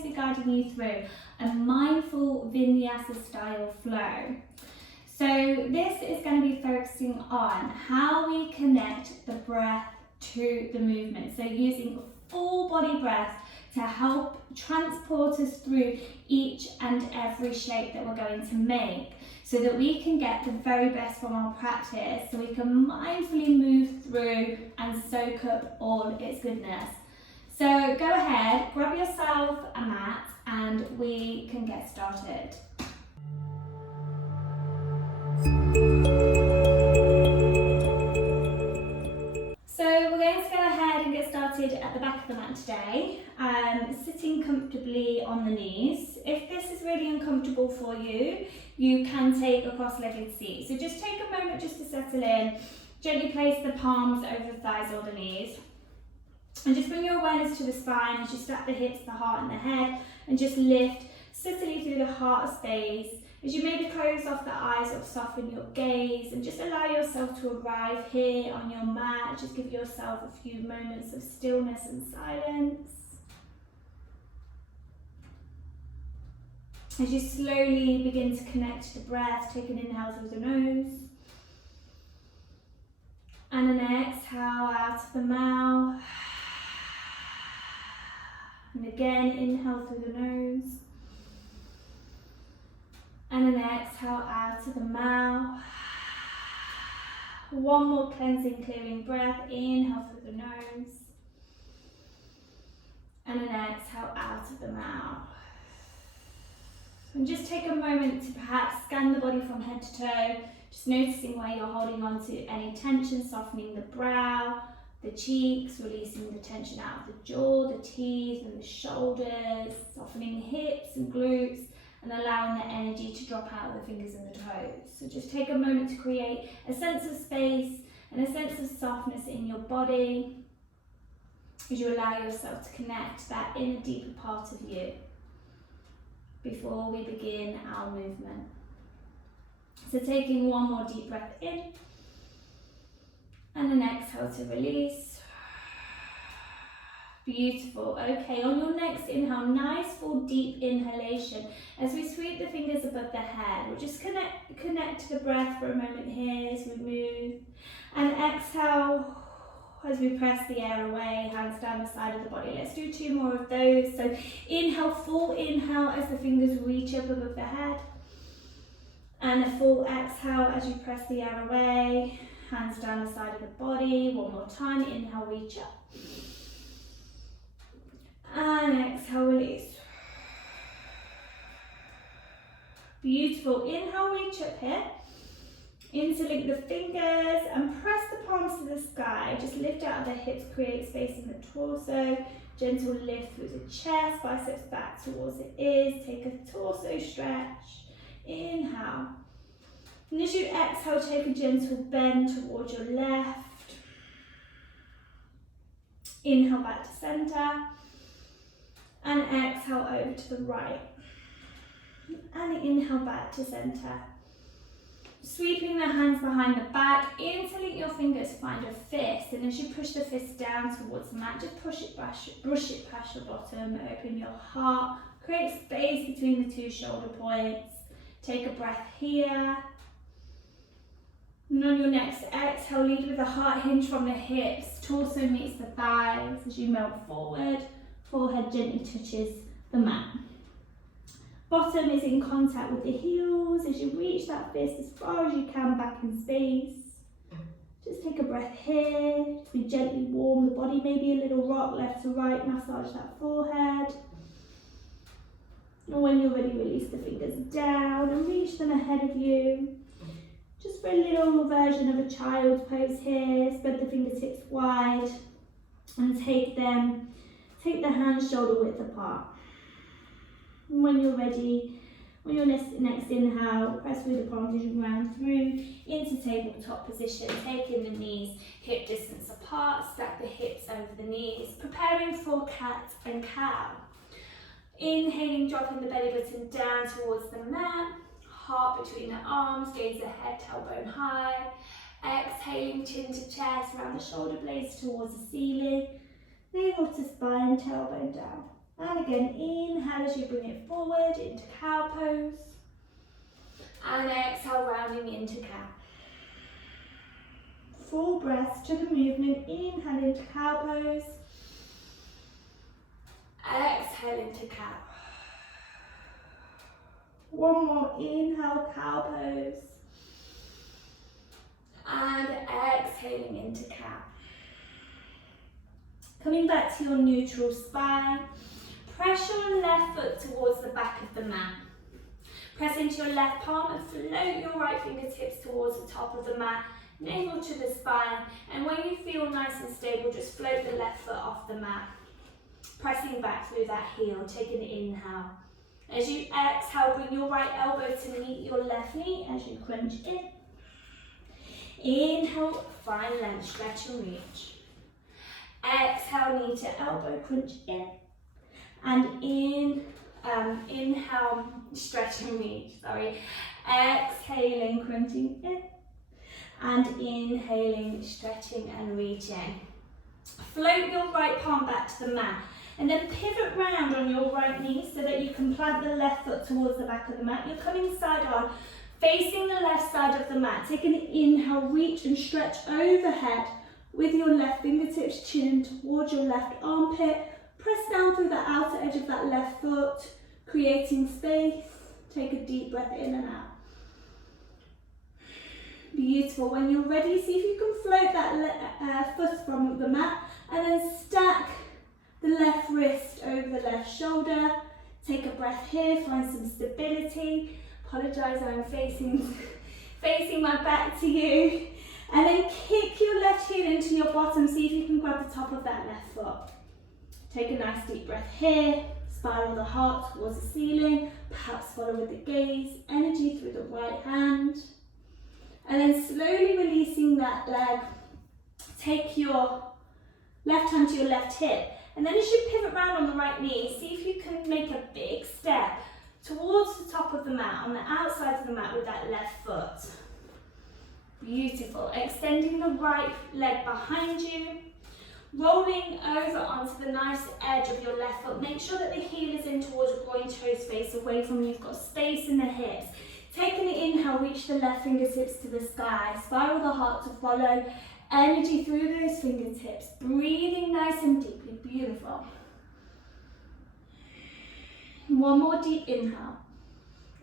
closely guiding you through a mindful Vinyasa style flow. So this is going to be focusing on how we connect the breath to the movement. So using full body breath to help transport us through each and every shape that we're going to make, so that we can get the very best from our practice, so we can mindfully move through and soak up all its goodness. So go ahead, grab yourself a mat and we can get started. So we're going to go ahead and get started at the back of the mat today, sitting comfortably on the knees. If this is really uncomfortable for you, you can take a cross-legged seat. So just take a moment just to settle in. Gently place the palms over the thighs or the knees. And just bring your awareness to the spine as you stack the hips, the heart and the head, and just lift subtly through the heart space. As you maybe close off the eyes or soften your gaze and just allow yourself to arrive here on your mat. Just give yourself a few moments of stillness and silence. As you slowly begin to connect to the breath, take an inhale through the nose. And an exhale out of the mouth. And again, inhale through the nose. And an exhale out of the mouth. One more cleansing, clearing breath. Inhale through the nose. And an exhale out of the mouth. And just take a moment to perhaps scan the body from head to toe, just noticing where you're holding on to any tension, softening the brow, the cheeks, releasing the tension out of the jaw, the teeth and the shoulders, softening the hips and glutes, and allowing the energy to drop out of the fingers and the toes. So just take a moment to create a sense of space and a sense of softness in your body as you allow yourself to connect that inner deeper part of you before we begin our movement. So taking one more deep breath in and an exhale to release. Beautiful. Okay, on your next inhale, nice full deep inhalation. As we sweep the fingers above the head, we'll just connect to the breath for a moment here as we move. And exhale as we press the air away, hands down the side of the body. Let's do two more of those. So inhale, full inhale as the fingers reach up above the head. And a full exhale as you press the air away, hands down the side of the body. One more time, inhale, reach up. And exhale, release. Beautiful. Inhale, reach up here. Interlink the fingers and press the palms to the sky. Just lift out of the hips, create space in the torso. Gentle lift through the chest, biceps back towards the ears. Take a torso stretch. Inhale. And as you exhale, take a gentle bend towards your left. Inhale back to center. And exhale over to the right. And inhale back to center. Sweeping the hands behind the back, interlink your fingers, find a fist, and as you push the fist down towards the mat, just brush it past your bottom, open your heart, create space between the two shoulder points. Take a breath here. And on your next exhale, lead with a heart hinge from the hips, torso meets the thighs as you melt forward, forehead gently touches the mat. Bottom is in contact with the heels as you reach that fist as far as you can back in space. Just take a breath here, as we gently warm the body, maybe a little rock left to right, massage that forehead. And when you're ready, release the fingers down and reach them ahead of you. Just for a little version of a child's pose here, spread the fingertips wide and take the hands shoulder width apart. And when you're ready, on your next inhale, press through the palms as you round through into tabletop position, taking the knees hip distance apart, stack the hips over the knees, preparing for cat and cow. Inhaling, dropping the belly button down towards the mat, heart between the arms, gaze ahead, tailbone high. Exhaling, chin to chest, round the shoulder blades towards the ceiling, navel to spine, tailbone down. And again, inhale as you bring it forward into cow pose. And exhale, rounding into cow. Full breath to the movement. Inhale into cow pose. Exhale into cow. One more, inhale, cow pose. And exhaling into cow. Coming back to your neutral spine. Press your left foot towards the back of the mat. Press into your left palm and float your right fingertips towards the top of the mat, navel to the spine, and when you feel nice and stable, just float the left foot off the mat. Pressing back through that heel, take an inhale. As you exhale, bring your right elbow to meet your left knee as you crunch in. Inhale, find length, stretch and reach. Exhale, knee to elbow, crunch in. And inhale, stretch and reach, Exhaling, crunching in. And inhaling, stretching and reaching. Float your right palm back to the mat. And then pivot round on your right knee so that you can plant the left foot towards the back of the mat. You're coming side on, facing the left side of the mat. Take an inhale, reach and stretch overhead with your left fingertips, chin towards your left armpit. Press down through the outer edge of that left foot, creating space. Take a deep breath in and out. Beautiful. When you're ready, see if you can float that foot from the mat and then stack the left wrist over the left shoulder. Take a breath here, find some stability. Apologise, I'm facing my back to you. And then kick your left heel into your bottom. See if you can grab the top of that left foot. Take a nice deep breath here. Spiral the heart towards the ceiling. Perhaps follow with the gaze. Energy through the right hand. And then slowly releasing that leg. Take your left hand to your left hip. And then as you pivot round on the right knee, see if you can make a big step towards the top of the mat, on the outside of the mat with that left foot. Beautiful. Extending the right leg behind you. Rolling over onto the nice edge of your left foot. Make sure that the heel is in towards your groin toe space, away from you. You've got space in the hips. Take an inhale, reach the left fingertips to the sky. Spiral the heart to follow. Energy through those fingertips. Breathing nice and deeply. Beautiful. One more deep inhale.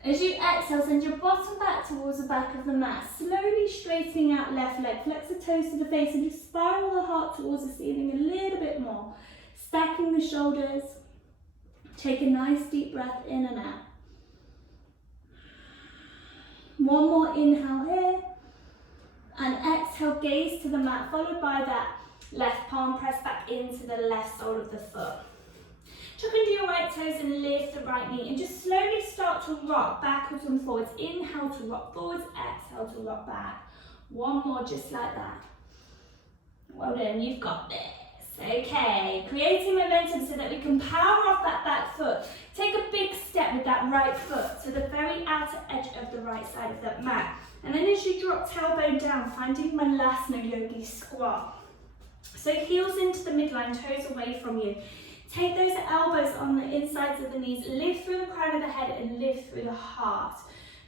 As you exhale, send your bottom back towards the back of the mat. Slowly straightening out left leg. Flex the toes to the face and just spiral the heart towards the ceiling a little bit more. Stacking the shoulders. Take a nice deep breath in and out. One more inhale here. And exhale, gaze to the mat, followed by that left palm press back into the left sole of the foot. Tuck into your right toes and lift the right knee and just slowly start to rock backwards and forwards. Inhale to rock forwards, exhale to rock back. One more just like that. Well done, you've got this. Okay, creating momentum so that we can power off that back foot. Take a big step with that right foot to the very outer edge of the right side of that mat. And then as you drop tailbone down, finding Vinyasa Yogi Squat. So heels into the midline, toes away from you. Take those elbows on the insides of the knees, lift through the crown of the head and lift through the heart.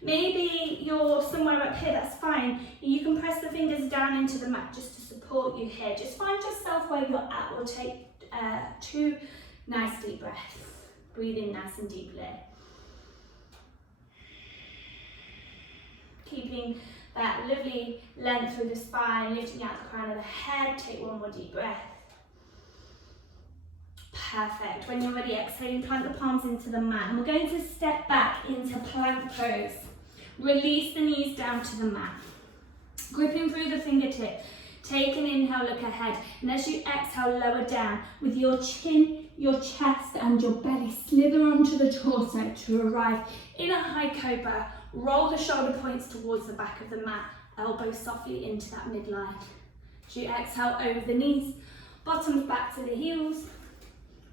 Maybe you're somewhere up here, that's fine. You can press the fingers down into the mat just to support you here. Just find yourself where you're at. We'll take 2 nice deep breaths. Breathe in nice and deeply. Keeping that lovely length through the spine, lifting out the crown of the head. Take one more deep breath. Perfect. When you're ready, exhaling, plant the palms into the mat. And we're going to step back into plank pose. Release the knees down to the mat. Gripping through the fingertips. Take an inhale, look ahead. And as you exhale, lower down with your chin, your chest and your belly. Slither onto the torso to arrive in a high cobra. Roll the shoulder points towards the back of the mat. Elbows softly into that midline. As you exhale, over the knees. Bottoms back to the heels.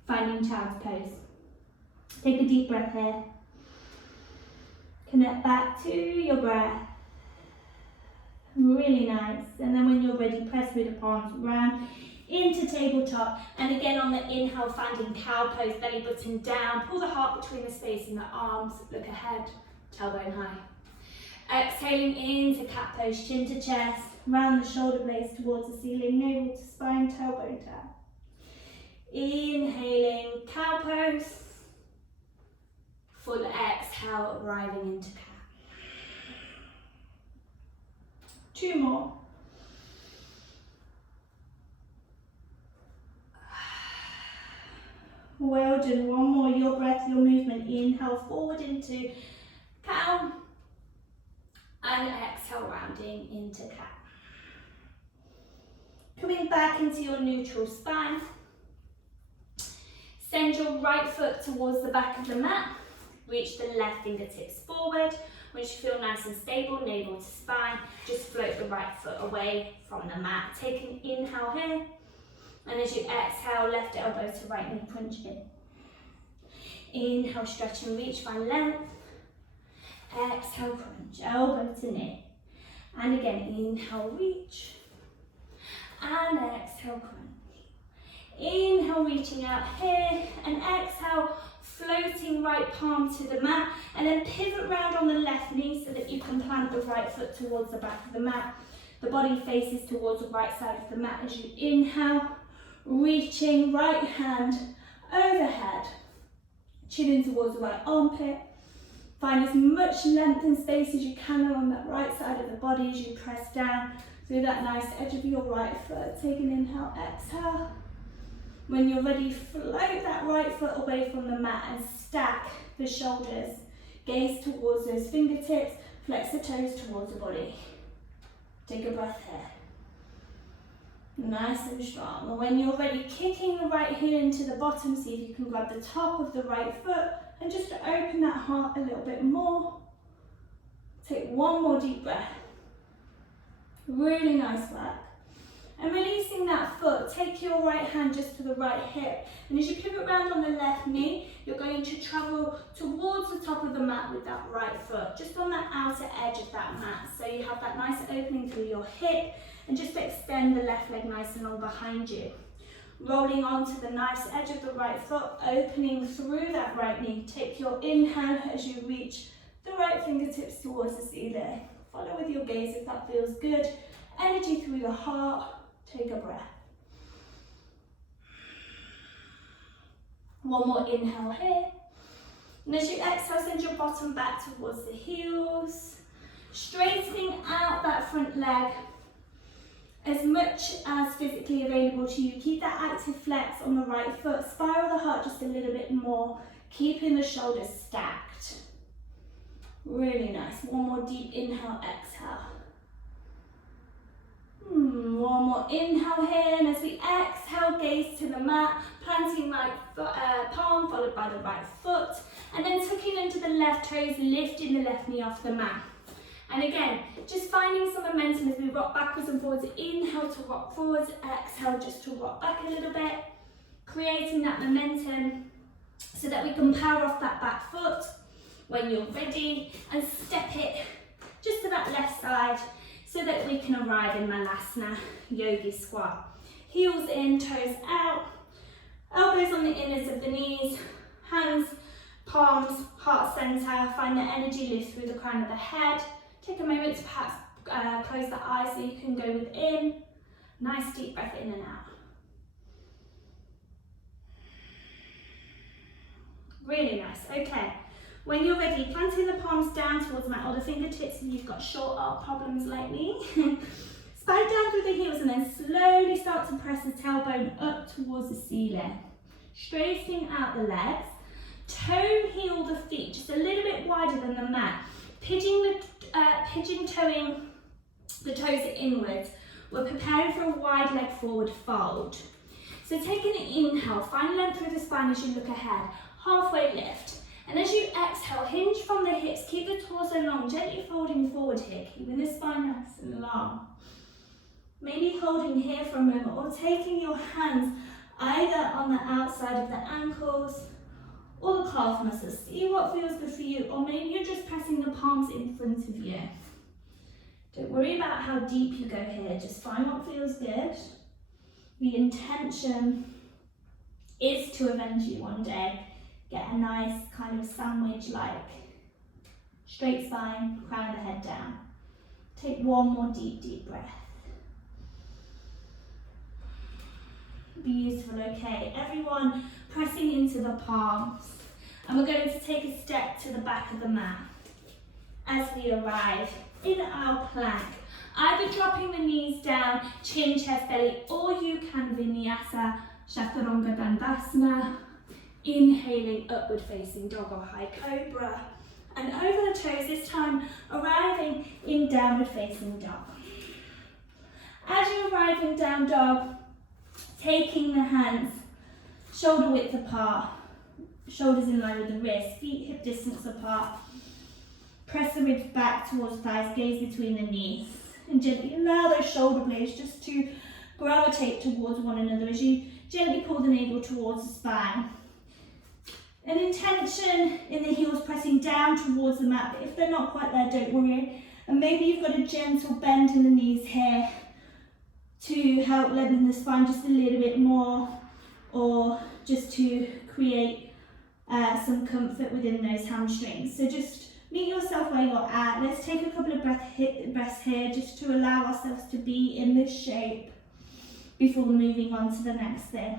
Finding child's pose. Take a deep breath here. Connect back to your breath. Really nice. And then when you're ready, press through the palms round into tabletop, and again on the inhale, finding cow pose, belly button down, pull the heart between the space and the arms, look ahead, tailbone high. Exhaling into cat pose, chin to chest, round the shoulder blades towards the ceiling, navel to spine, tailbone down. Inhaling, cow pose. Full exhale, arriving into cat. 2 more. Well done, 1 more, your breath, your movement. Inhale forward into cow, and exhale rounding into cat. Coming back into your neutral spine. Send your right foot towards the back of the mat. Reach the left fingertips forward. Once you feel nice and stable, navel to spine, just float the right foot away from the mat. Take an inhale here. And as you exhale, left elbow to right knee, crunch in. Inhale, stretch and reach, find length. Exhale, crunch, elbow to knee. And again, inhale, reach. And exhale, crunch. Inhale, reaching out here. And exhale, floating right palm to the mat. And then pivot round on the left knee so that you can plant the right foot towards the back of the mat. The body faces towards the right side of the mat as you inhale. Reaching right hand overhead, chin in towards the right armpit. Find as much length and space as you can along that right side of the body as you press down through that nice edge of your right foot. Take an inhale, exhale. When you're ready, float that right foot away from the mat and stack the shoulders. Gaze towards those fingertips, flex the toes towards the body. Take a breath here. Nice and strong. And when you're ready, kicking the right heel into the bottom, see if you can grab the top of the right foot and just open that heart a little bit more. Take 1 more deep breath. Really nice work. And releasing that foot, take your right hand just to the right hip. And as you pivot round on the left knee, you're going to travel towards the top of the mat with that right foot, just on that outer edge of that mat. So you have that nice opening through your hip. And just extend the left leg nice and long behind you. Rolling onto the nice edge of the right foot, opening through that right knee. Take your inhale as you reach the right fingertips towards the ceiling. Follow with your gaze if that feels good. Energy through your heart. Take a breath. 1 more inhale here. And as you exhale, send your bottom back towards the heels. Straightening out that front leg as much as physically available to you. Keep that active flex on the right foot. Spiral the heart just a little bit more, keeping the shoulders stacked. Really nice. 1 more deep inhale, exhale. 1 more inhale here, and as we exhale, gaze to the mat, planting right palm followed by the right foot, and then tucking into the left toes, lifting the left knee off the mat. And again, just finding some momentum as we rock backwards and forwards. Inhale to rock forwards, exhale just to rock back a little bit. Creating that momentum so that we can power off that back foot when you're ready and step it just to that left side so that we can arrive in Malasana, Yogi Squat. Heels in, toes out, elbows on the inners of the knees, hands, palms, heart center. Find the energy lift through the crown of the head. Take a moment to perhaps close the eyes so you can go within. Nice deep breath in and out. Really nice. Okay. When you're ready, planting the palms down towards the mat or the fingertips if you've got short arm problems like me. Slide down through the heels and then slowly start to press the tailbone up towards the ceiling. Straightening out the legs. Toe heel the feet just a little bit wider than the mat. Pigeon toeing the toes inwards. We're preparing for a wide leg forward fold. So take an inhale, find length through the spine as you look ahead. Halfway lift. And as you exhale, hinge from the hips, keep the torso long, gently folding forward here, keeping the spine nice and long. Maybe holding here for a moment or taking your hands either on the outside of the ankles or the calf muscles. See what feels good for you, or maybe you're just pressing the palms in front of you. Don't worry about how deep you go here, just find what feels good. The intention is to eventually one day get a nice kind of sandwich-like straight spine, crown the head down. Take one more deep breath. Beautiful, okay. Everyone pressing into the palms. And we're going to take a step to the back of the mat as we arrive in our plank. Either dropping the knees down, chin, chest, belly, or you can Vinyasa, Chaturanga Dandasana. Inhaling, upward facing dog or high cobra. And over the toes, this time arriving in downward facing dog. As you arrive in down dog, taking the hands shoulder width apart, shoulders in line with the wrists, feet hip distance apart. Press the ribs back towards thighs, gaze between the knees. And gently allow those shoulder blades just to gravitate towards one another as you gently pull the navel towards the spine. An intention in the heels pressing down towards the mat, but if they're not quite there, don't worry. And maybe you've got a gentle bend in the knees here to help lengthen the spine just a little bit more, or just to create some comfort within those hamstrings. So just meet yourself where you're at. Let's take a couple of breaths here just to allow ourselves to be in this shape before moving on to the next thing.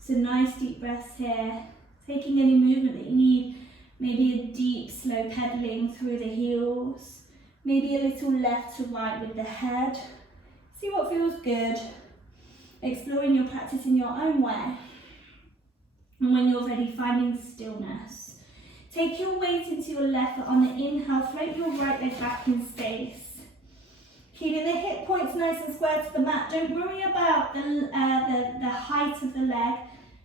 So nice deep breaths here, taking any movement that you need, maybe a deep slow pedaling through the heels, maybe a little left to right with the head. See what feels good, exploring your practice in your own way. And when you're ready, finding stillness. Take your weight into your left foot on the inhale, float your right leg back in space. Keeping the hip points nice and square to the mat. Don't worry about the height of the leg.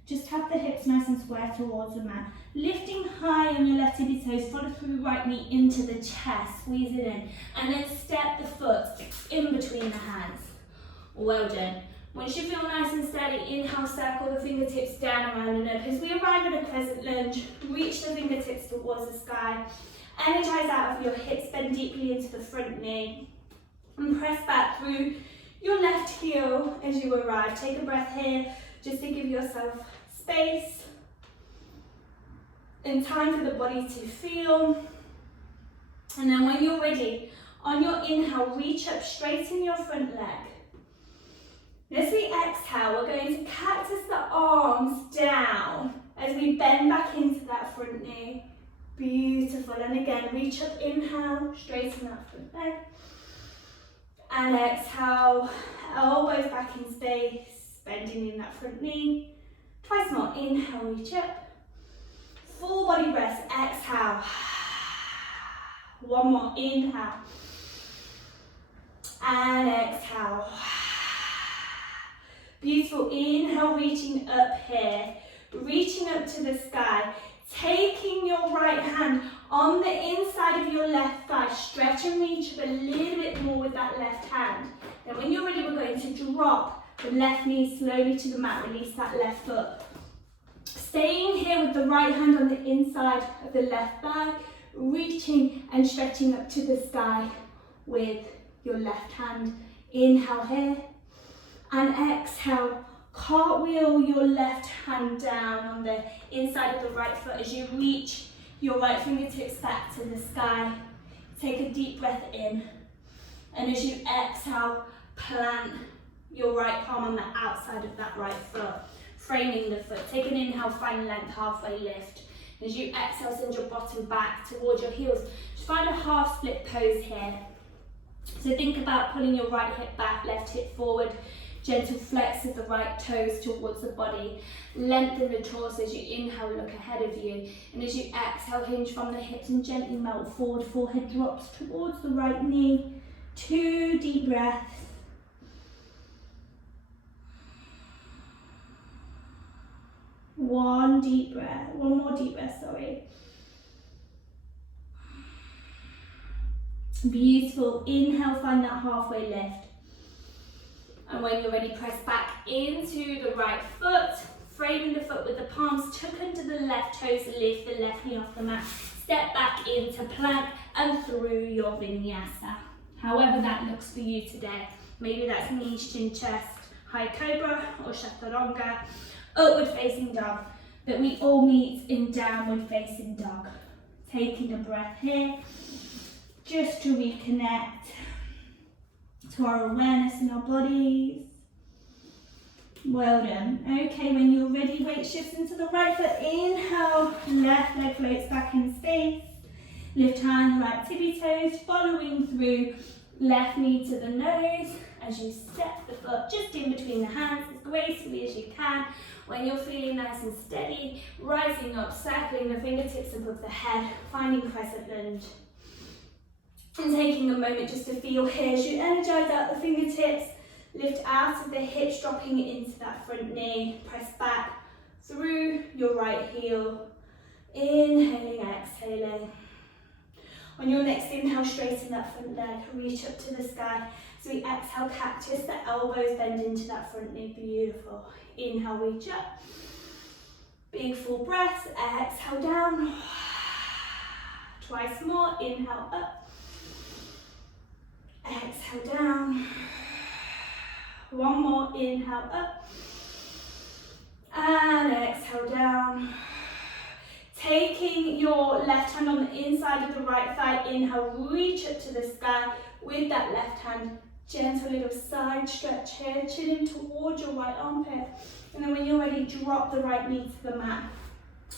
Just have the hips nice and square towards the mat. Lifting high on your left tippy toes, follow through right knee into the chest, squeeze it in. And then step the foot in between the hands. Well done. Once you feel nice and steady, inhale, circle the fingertips down, around and up. As we arrive at a crescent lunge, reach the fingertips towards the sky. Energize out of your hips, bend deeply into the front knee. And press back through your left heel as you arrive. Take a breath here, just to give yourself space and time for the body to feel. And then when you're ready, on your inhale, reach up, straighten your front leg. As we exhale, we're going to cactus the arms down as we bend back into that front knee. Beautiful. And again, reach up, inhale, straighten that front leg. And exhale, elbows back in space, bending in that front knee. Twice more, inhale, reach up. Full body rest, exhale. One more, inhale. And exhale. Beautiful, inhale, reaching up here. Reaching up to the sky. Taking your right hand on the inside of your left thigh. Stretch and reach up a little bit more with that left hand. Then when you're ready, we're going to drop the left knee slowly to the mat. Release that left foot. Staying here with the right hand on the inside of the left thigh. Reaching and stretching up to the sky with your left hand. Inhale here. And exhale. Cartwheel your left hand down on the inside of the right foot as you reach your right fingertips back to the sky. Take a deep breath in. And as you exhale, plant your right palm on the outside of that right foot, framing the foot. Take an inhale, find length, halfway lift. As you exhale, send your bottom back towards your heels. Just find a half split pose here. So think about pulling your right hip back, left hip forward. Gentle flex of the right toes towards the body. Lengthen the torso as you inhale, look ahead of you. And as you exhale, hinge from the hips and gently melt forward. Forehead drops towards the right knee. 2 deep breaths. One deep breath. One more deep breath, sorry. Beautiful. Inhale, find that halfway lift. And when you're ready, press back into the right foot, framing the foot with the palms tuck under the left toes, lift the left knee off the mat, step back into plank and through your Vinyasa. However that looks for you today. Maybe that's knees, chin, chest, high cobra or chaturanga, upward facing dog, that we all meet in downward facing dog. Taking a breath here, just to reconnect to our awareness in our bodies. Well done. Okay, when you're ready, weight shifts into the right foot. Inhale, left leg floats back in space. Lift high on the right tippy toes, following through left knee to the nose as you step the foot just in between the hands as gracefully as you can. When you're feeling nice and steady, rising up, circling the fingertips above the head, finding crescent lunge. And taking a moment just to feel here as you energize out the fingertips, lift out of the hips, dropping it into that front knee, press back through your right heel. Inhaling, exhaling. On your next inhale, straighten that front leg, reach up to the sky. So we exhale, cactus, the elbows bend into that front knee, beautiful. Inhale, reach up. Big full breaths, exhale down. Twice more, inhale up. Exhale down. One more, inhale up. And exhale down. Taking your left hand on the inside of the right thigh, inhale, reach up to the sky with that left hand. Gentle little side stretch here, chin towards your right armpit. And then when you're ready, drop the right knee to the mat.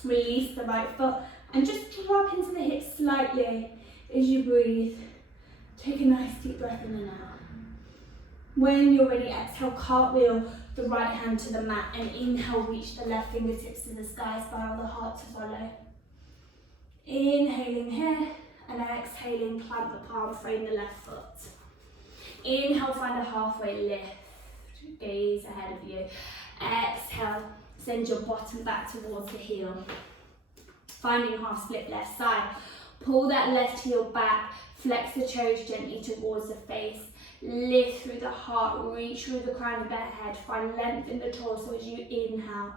Release the right foot and just drop into the hips slightly as you breathe. Take a nice deep breath in and out. When you're ready, exhale, cartwheel the right hand to the mat and inhale, reach the left fingertips to the sky, spiral the heart to follow. Inhaling here and exhaling, plant the palm, frame the left foot. Inhale, find a halfway lift, gaze ahead of you. Exhale, send your bottom back towards the heel. Finding half split left side. Pull that left heel back, flex the toes gently towards the face. Lift through the heart, reach through the crown of the head, find length in the torso as you inhale.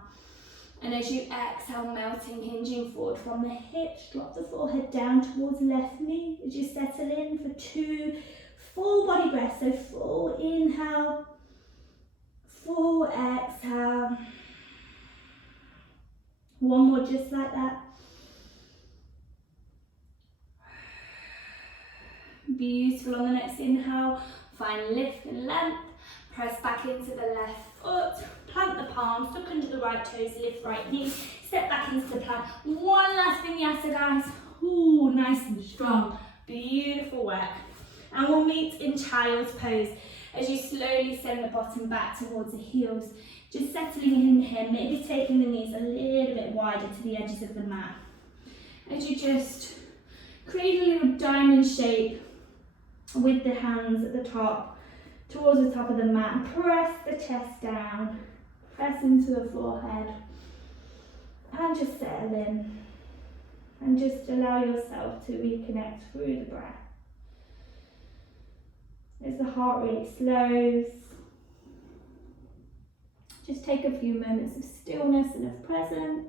And as you exhale, melting, hinging forward from the hips, drop the forehead down towards the left knee as you settle in for 2 full body breaths. So full inhale, full exhale. One more just like that. Beautiful. On the next inhale, find lift and length, press back into the left foot, plant the palms, look under the right toes, lift right knee, step back into the plank. One last vinyasa, guys. Ooh, nice and strong. Beautiful work. And we'll meet in child's pose as you slowly send the bottom back towards the heels, just settling in here, maybe taking the knees a little bit wider to the edges of the mat. As you just create a little diamond shape with the hands at the top, towards the top of the mat. Press the chest down, press into the forehead, and just settle in. And just allow yourself to reconnect through the breath. As the heart rate slows, just take a few moments of stillness and of presence.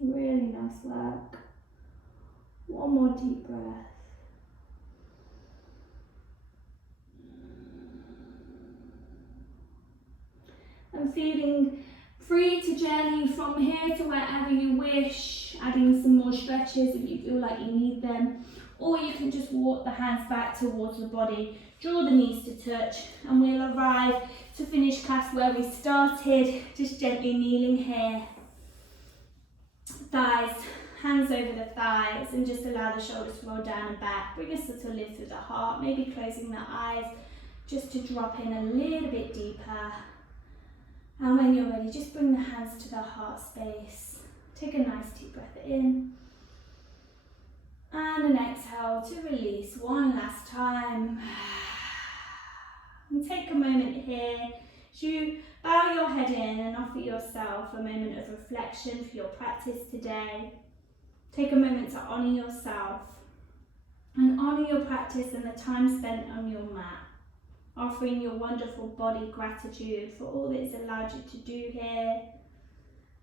Really nice work. One more deep breath. And feeling free to journey from here to wherever you wish, adding some more stretches if you feel like you need them. Or you can just walk the hands back towards the body, draw the knees to touch, and we'll arrive to finish class where we started, just gently kneeling here. Thighs, hands over the thighs, and just allow the shoulders to roll down and back. Bring a Sutliff through the heart, maybe closing the eyes, just to drop in a little bit deeper. And when you're ready, just bring the hands to the heart space. Take a nice deep breath in. And an exhale to release one last time. And take a moment here as you bow your head in and offer yourself a moment of reflection for your practice today. Take a moment to honour yourself and honour your practice and the time spent on your mat. Offering your wonderful body gratitude for all that it's allowed you to do here.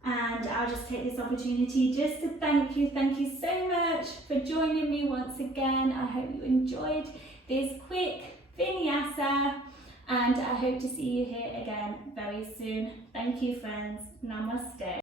And I'll just take this opportunity just to thank you. Thank you so much for joining me once again. I hope you enjoyed this quick Vinyasa, and I hope to see you here again very soon. Thank you, friends. Namaste.